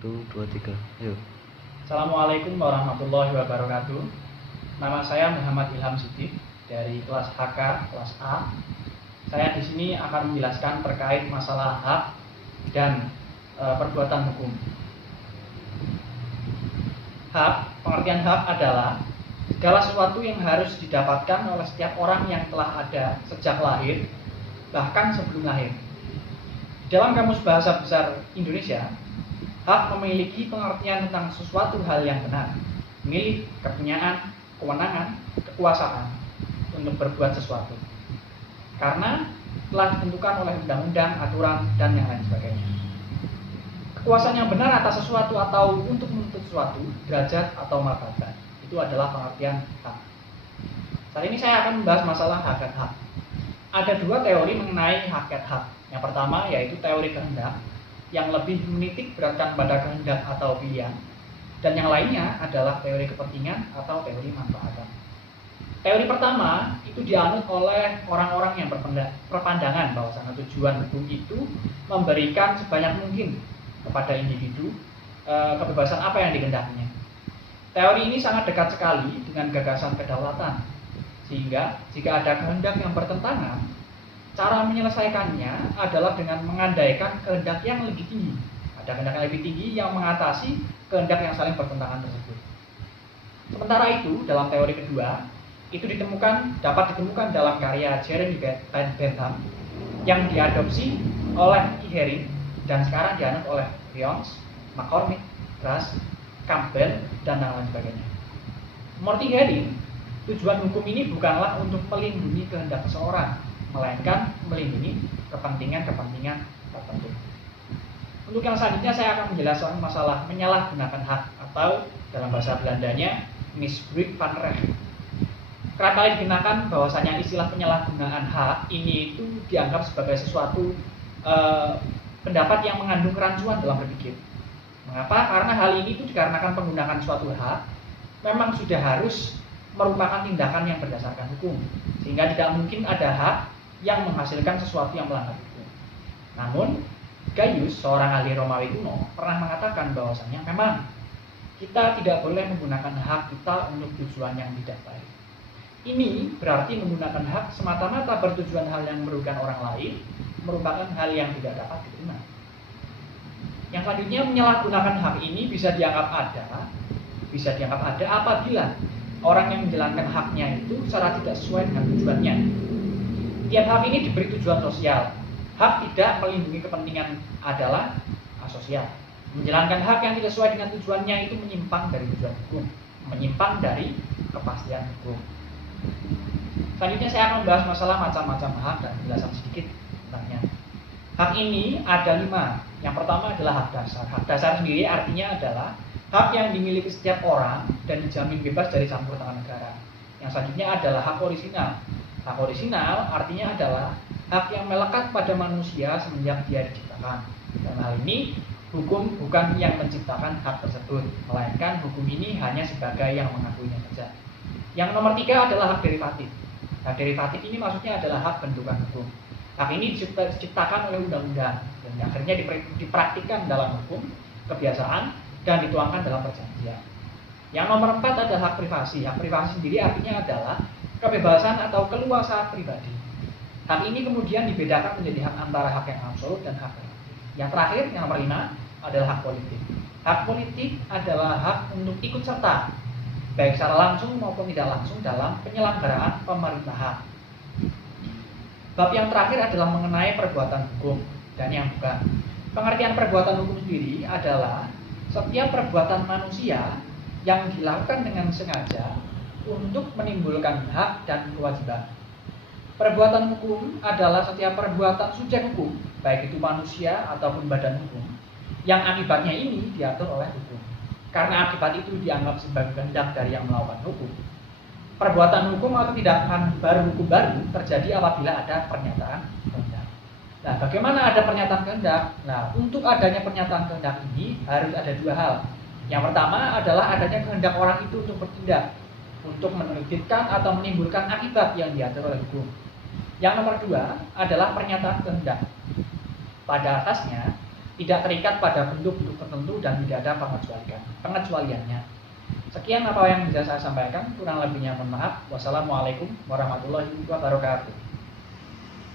Satu, dua, tiga, ayo. Assalamualaikum warahmatullahi wabarakatuh. Nama saya Muhammad Ilham Siddiq dari kelas HK, kelas A. Saya di sini akan menjelaskan terkait masalah hak dan perbuatan hukum. Hak, pengertian hak adalah segala sesuatu yang harus didapatkan oleh setiap orang yang telah ada sejak lahir, bahkan sebelum lahir. Dalam Kamus Bahasa Besar Indonesia, hak memiliki pengertian tentang sesuatu hal yang benar, milik, kepunyaan, kewenangan, kekuasaan untuk berbuat sesuatu. Karena telah ditentukan oleh undang-undang, aturan, dan yang lain sebagainya. Kekuasaan yang benar atas sesuatu atau untuk menuntut sesuatu, derajat atau martabat, itu adalah pengertian hak. Saat ini saya akan membahas masalah hakikat hak. Ada dua teori mengenai hakikat hak. Yang pertama yaitu teori kehendak, yang lebih menitik beratkan pada kehendak atau pilihan, dan yang lainnya adalah teori kepentingan atau teori manfaatan. Teori pertama itu dianut oleh orang-orang yang berpandangan bahwa tujuan hukum itu memberikan sebanyak mungkin kepada individu kebebasan apa yang dikehendakinya. Teori ini sangat dekat sekali dengan gagasan kedaulatan, sehingga jika ada kehendak yang bertentangan, cara menyelesaikannya adalah dengan mengandaikan kehendak yang lebih tinggi. Ada kehendak yang lebih tinggi yang mengatasi kehendak yang saling bertentangan tersebut. Sementara itu, dalam teori kedua, itu dapat ditemukan dalam karya Jeremy Bentham yang diadopsi oleh Ihering dan sekarang dianut oleh Lyons, McCormick, Grass, Campbell, dan lain sebagainya. Menurut Ihering, tujuan hukum ini bukanlah untuk melindungi kehendak seseorang, melainkan melindungi kepentingan-kepentingan tertentu. Untuk yang selanjutnya saya akan menjelaskan masalah menyalahgunakan hak atau dalam bahasa Belandanya misbruik van recht. Kerap kali digunakan bahwasanya istilah penyalahgunaan hak ini itu dianggap sebagai sesuatu pendapat yang mengandung kerancuan dalam berpikir. Mengapa? Karena hal ini itu dikarenakan penggunaan suatu hak memang sudah harus merupakan tindakan yang berdasarkan hukum, sehingga tidak mungkin ada hak yang menghasilkan sesuatu yang melanggar hukum. Namun, Gaius, seorang ahli Romawi kuno, pernah mengatakan bahwasanya memang kita tidak boleh menggunakan hak kita untuk tujuan yang tidak baik. Ini berarti menggunakan hak semata-mata bertujuan hal yang merugikan orang lain, merupakan hal yang tidak dapat diterima. Yang selanjutnya, menyalahgunakan hak ini bisa dianggap ada apabila orang yang menjalankan haknya itu secara tidak sesuai dengan tujuannya. Tiap hak ini diberi tujuan sosial. Hak tidak melindungi kepentingan adalah asosial. Menjalankan hak yang tidak sesuai dengan tujuannya itu menyimpang dari tujuan hukum, menyimpang dari kepastian hukum. Selanjutnya saya akan membahas masalah macam-macam hak dan penjelasan sedikit tentangnya. Hak ini ada 5. Yang pertama adalah hak dasar. Hak dasar sendiri artinya adalah hak yang dimiliki setiap orang dan dijamin bebas dari campur tangan negara. Yang selanjutnya adalah hak orisinal. Hak orisinal artinya adalah hak yang melekat pada manusia semenjak dia diciptakan. Dalam hal ini, hukum bukan yang menciptakan hak tersebut, melainkan hukum ini hanya sebagai yang mengakuinya saja. Yang nomor 3 adalah hak derivatif. Hak derivatif ini maksudnya adalah hak bentukan hukum. Hak ini diciptakan oleh undang-undang dan akhirnya dipraktikkan dalam hukum, kebiasaan, dan dituangkan dalam perjanjian. Yang nomor 4 adalah hak privasi. Hak privasi sendiri artinya adalah kebebasan atau keluasan pribadi. Hak ini kemudian dibedakan menjadi hak antara hak yang absolut dan hak relatif. Yang terakhir, yang nomor 5 adalah hak politik. Hak politik adalah hak untuk ikut serta, baik secara langsung maupun tidak langsung dalam penyelenggaraan pemerintahan. Bab yang terakhir adalah mengenai perbuatan hukum dan yang bukan. Pengertian perbuatan hukum sendiri adalah setiap perbuatan manusia yang dilakukan dengan sengaja untuk menimbulkan hak dan kewajiban. Perbuatan hukum adalah setiap perbuatan subjek hukum, baik itu manusia ataupun badan hukum, yang akibatnya ini diatur oleh hukum. Karena akibat itu dianggap sebagai kehendak dari yang melakukan hukum. Perbuatan hukum atau tindakan hukum baru terjadi apabila ada pernyataan kehendak. Nah, bagaimana ada pernyataan kehendak? Nah, untuk adanya pernyataan kehendak ini harus ada 2 hal. Yang pertama adalah adanya kehendak orang itu untuk bertindak, untuk menerbitkan atau menimbulkan akibat yang diatur oleh hukum. Yang nomor 2 adalah pernyataan kehendak. Pada atasnya tidak terikat pada bentuk-bentuk tertentu dan tidak ada pengecualiannya. Sekian apa yang bisa saya sampaikan, kurang lebihnya mohon maaf. Wassalamualaikum warahmatullahi wabarakatuh.